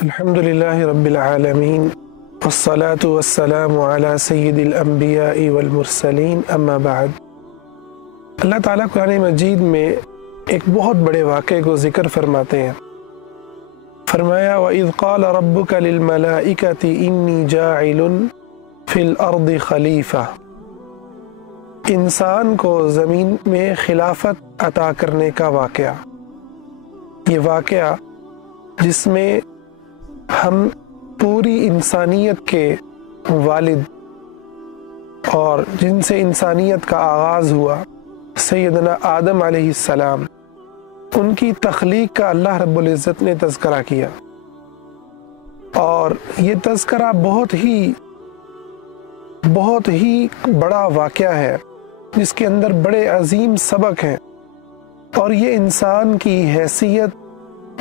الحمدللہ رب العالمین والصلاة والسلام علی سید الانبیاء والمرسلین اما بعد۔ اللہ تعالیٰ قرآن مجید میں ایک بہت بڑے واقعے کو ذکر فرماتے ہیں۔ فرمایا وَإِذْ قَالَ رَبُّكَ لِلْمَلَائِكَةِ إِنِّي جَاعِلٌ فِي الْأَرْضِ خَلِيفَةً، انسان کو زمین میں خلافت عطا کرنے کا واقعہ۔ یہ واقعہ جس میں ہم پوری انسانیت کے والد اور جن سے انسانیت کا آغاز ہوا سیدنا آدم علیہ السلام، ان کی تخلیق کا اللہ رب العزت نے تذکرہ کیا، اور یہ تذکرہ بہت ہی بڑا واقعہ ہے جس کے اندر بڑے عظیم سبق ہیں، اور یہ انسان کی حیثیت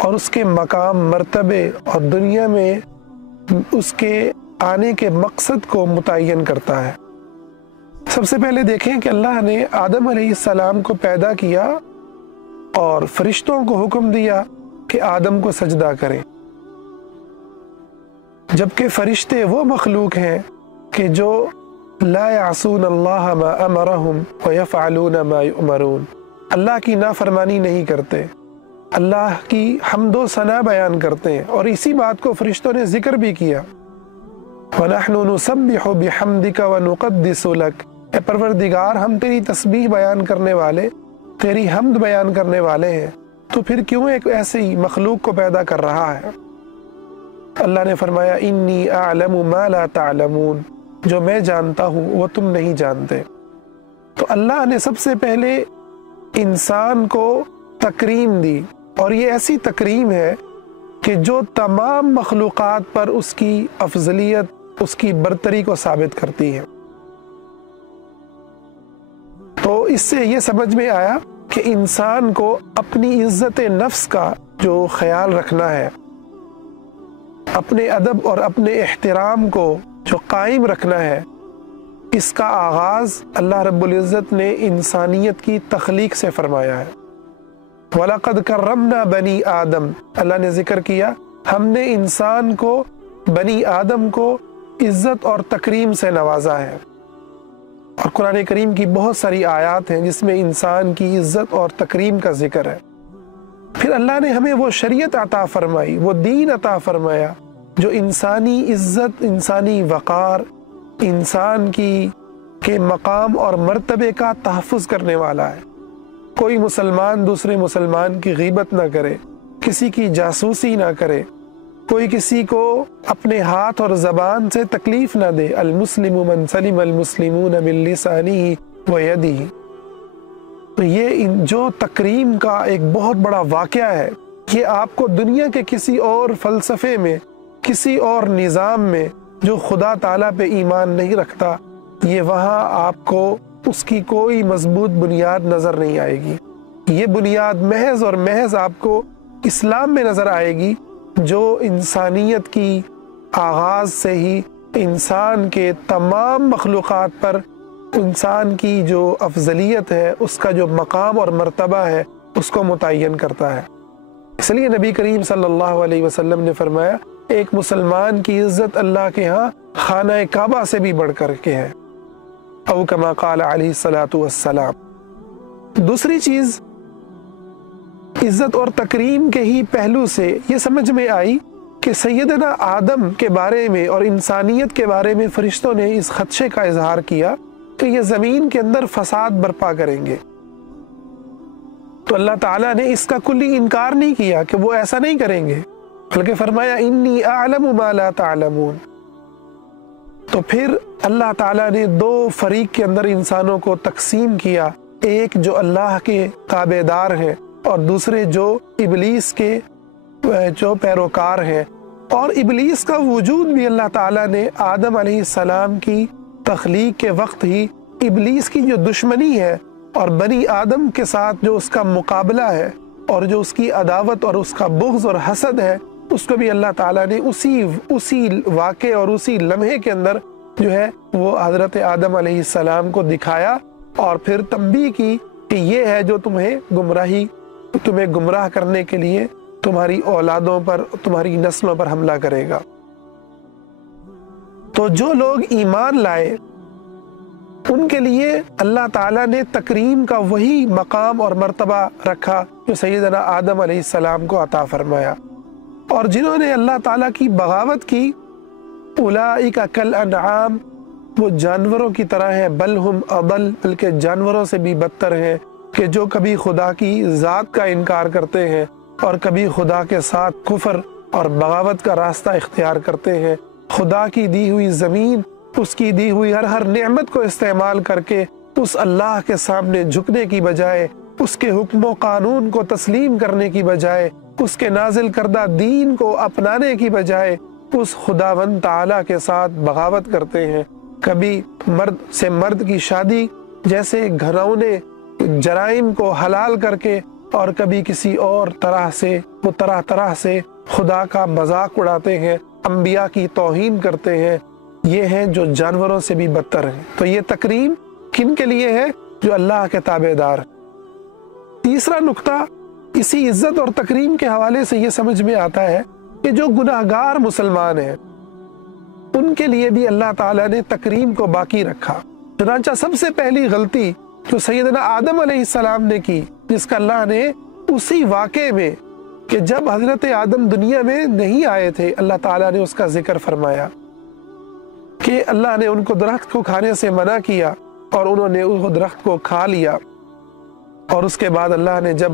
اور اس کے مقام مرتبے اور دنیا میں اس کے آنے کے مقصد کو متعین کرتا ہے۔ سب سے پہلے دیکھیں کہ اللہ نے آدم علیہ السلام کو پیدا کیا اور فرشتوں کو حکم دیا کہ آدم کو سجدہ کریں، جبکہ فرشتے وہ مخلوق ہیں کہ جو لا یعصون اللہ ما امرہم ویفعلون ما یؤمرون، اللہ کی نافرمانی نہیں کرتے، اللہ کی حمد و ثنا بیان کرتے ہیں، اور اسی بات کو فرشتوں نے ذکر بھی کیا۔ وَنَحْنُ نُسَبِّحُ بِحَمْدِكَ وَنُقَدِّسُ لَكَ، اے پروردگار ہم تیری تسبیح بیان کرنے والے، تیری حمد بیان کرنے والے ہیں، تو پھر کیوں ایک ایسی مخلوق کو پیدا کر رہا ہے؟ اللہ نے فرمایا انی اعلم ما لا تعلمون، جو میں جانتا ہوں وہ تم نہیں جانتے۔ تو اللہ نے سب سے پہلے انسان کو تکریم دی، اور یہ ایسی تکریم ہے کہ جو تمام مخلوقات پر اس کی افضلیت، اس کی برتری کو ثابت کرتی ہے۔ تو اس سے یہ سمجھ میں آیا کہ انسان کو اپنی عزت نفس کا جو خیال رکھنا ہے، اپنے ادب اور اپنے احترام کو جو قائم رکھنا ہے، اس کا آغاز اللہ رب العزت نے انسانیت کی تخلیق سے فرمایا ہے۔ وَلَقَدْ كَرَّمْنَا بَنِي آدم، اللہ نے ذکر کیا ہم نے انسان کو، بنی آدم کو عزت اور تکریم سے نوازا ہے، اور قرآن کریم کی بہت ساری آیات ہیں جس میں انسان کی عزت اور تکریم کا ذکر ہے۔ پھر اللہ نے ہمیں وہ شریعت عطا فرمائی، وہ دین عطا فرمایا جو انسانی عزت، انسانی وقار، انسان کے مقام اور مرتبے کا تحفظ کرنے والا ہے۔ کوئی مسلمان دوسرے مسلمان کی غیبت نہ کرے، کسی کی جاسوسی نہ کرے، کوئی کسی کو اپنے ہاتھ اور زبان سے تکلیف نہ دے۔ المسلم من سلم المسلمون من لسانہ ویدہ۔ تو یہ جو تکریم کا ایک بہت بڑا واقعہ ہے، یہ آپ کو دنیا کے کسی اور فلسفے میں، کسی اور نظام میں جو خدا تعالیٰ پہ ایمان نہیں رکھتا، یہ وہاں آپ کو اس کی کوئی مضبوط بنیاد نظر نہیں آئے گی۔ یہ بنیاد محض اور محض آپ کو اسلام میں نظر آئے گی، جو انسانیت کی آغاز سے ہی انسان کے تمام مخلوقات پر انسان کی جو افضلیت ہے، اس کا جو مقام اور مرتبہ ہے، اس کو متعین کرتا ہے۔ اس لیے نبی کریم صلی اللہ علیہ وسلم نے فرمایا ایک مسلمان کی عزت اللہ کے ہاں خانہ کعبہ سے بھی بڑھ کر کے ہے، او کما قال علیہ الصلاۃ والسلام۔ دوسری چیز عزت اور تکریم کے ہی پہلو سے یہ سمجھ میں آئی کہ سیدنا آدم کے بارے میں اور انسانیت کے بارے میں فرشتوں نے اس خدشے کا اظہار کیا کہ یہ زمین کے اندر فساد برپا کریں گے، تو اللہ تعالیٰ نے اس کا کلی انکار نہیں کیا کہ وہ ایسا نہیں کریں گے، بلکہ فرمایا انی اعلم ما لا تعلمون۔ تو پھر اللہ تعالیٰ نے دو فریق کے اندر انسانوں کو تقسیم کیا، ایک جو اللہ کے تابع دار ہیں اور دوسرے جو ابلیس کے جو پیروکار ہیں۔ اور ابلیس کا وجود بھی اللہ تعالیٰ نے آدم علیہ السلام کی تخلیق کے وقت ہی، ابلیس کی جو دشمنی ہے اور بنی آدم کے ساتھ جو اس کا مقابلہ ہے اور جو اس کی عداوت اور اس کا بغض اور حسد ہے، اس کو بھی اللہ تعالیٰ نے اسی واقعے اور اسی لمحے کے اندر جو ہے وہ حضرت آدم علیہ السلام کو دکھایا، اور پھر تنبیہ کی کہ یہ ہے جو تمہیں گمراہ کرنے کے لیے تمہاری اولادوں پر، تمہاری نسلوں پر حملہ کرے گا۔ تو جو لوگ ایمان لائے ان کے لیے اللہ تعالیٰ نے تکریم کا وہی مقام اور مرتبہ رکھا جو سیدنا آدم علیہ السلام کو عطا فرمایا، اور جنہوں نے اللہ تعالیٰ کی بغاوت کی اولئک کالانعام، وہ جانوروں کی طرح ہیں، بل ہم اضل، بلکہ جانوروں سے بھی بدتر ہیں، کہ جو کبھی خدا کی ذات کا انکار کرتے ہیں اور کبھی خدا کے ساتھ کفر اور بغاوت کا راستہ اختیار کرتے ہیں۔ خدا کی دی ہوئی زمین، اس کی دی ہوئی ہر نعمت کو استعمال کر کے اس اللہ کے سامنے جھکنے کی بجائے، اس کے حکم و قانون کو تسلیم کرنے کی بجائے، اس کے نازل کردہ دین کو اپنانے کی بجائے اس خداوند تعالیٰ کے ساتھ بغاوت کرتے ہیں۔ کبھی مرد سے مرد کی شادی جیسے گھرونے جرائم کو حلال کر کے، اور کبھی کسی اور طرح سے وہ طرح سے خدا کا مذاق اڑاتے ہیں، انبیاء کی توہین کرتے ہیں۔ یہ ہیں جو جانوروں سے بھی بدتر ہیں۔ تو یہ تکریم کن کے لیے ہے؟ جو اللہ کے تابع دار۔ تیسرا نقطہ اسی عزت اور تکریم کے حوالے سے یہ سمجھ میں آتا ہے کہ جو گناہگار مسلمان ہیں ان کے لیے بھی اللہ تعالیٰ نے تکریم کو باقی رکھا۔ چنانچہ سب سے پہلی غلطی جو سیدنا آدم علیہ السلام نے کی، جس کا اللہ نے اسی واقعے میں کہ جب حضرت آدم دنیا میں نہیں آئے تھے، اللہ تعالیٰ نے اس کا ذکر فرمایا کہ اللہ نے ان کو درخت کو کھانے سے منع کیا اور انہوں نے اس درخت کو کھا لیا، اور اس کے بعد اللہ نے جب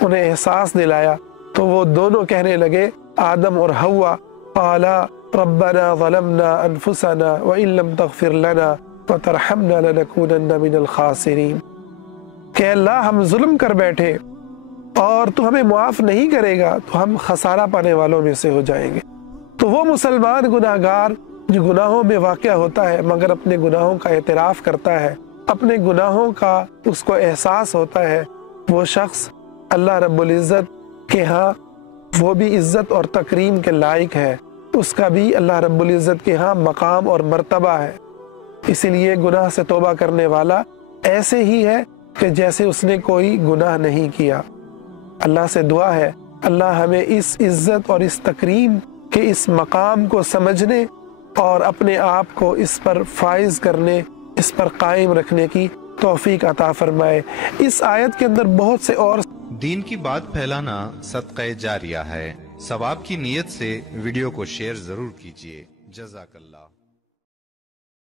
انہیں احساس دلایا تو وہ دونوں کہنے لگے، آدم اور حوا، قالا ربنا ظلمنا انفسنا وان لم تغفر لنا وترحمنا لنکونن من الخاسرین، کہ اللہ ہم ظلم کر بیٹھے اور تو ہمیں معاف نہیں کرے گا تو ہم خسارہ پانے والوں میں سے ہو جائیں گے۔ تو وہ مسلمان گناہگار جو گناہوں میں واقع ہوتا ہے مگر اپنے گناہوں کا اعتراف کرتا ہے، اپنے گناہوں کا اس کو احساس ہوتا ہے، وہ شخص اللہ رب العزت کے ہاں وہ بھی عزت اور تکریم کے لائق ہے، اس کا بھی اللہ رب العزت کے ہاں مقام اور مرتبہ ہے۔ اسی لیے گناہ سے توبہ کرنے والا ایسے ہی ہے کہ جیسے اس نے کوئی گناہ نہیں کیا۔ اللہ سے دعا ہے اللہ ہمیں اس عزت اور اس تکریم کے اس مقام کو سمجھنے اور اپنے آپ کو اس پر فائز کرنے، اس پر قائم رکھنے کی توفیق عطا فرمائے۔ اس آیت کے اندر بہت سے اور دین کی بات پھیلانا صدقہ جاریہ ہے۔ ثواب کی نیت سے ویڈیو کو شیئر ضرور کیجیے۔ جزاک اللہ۔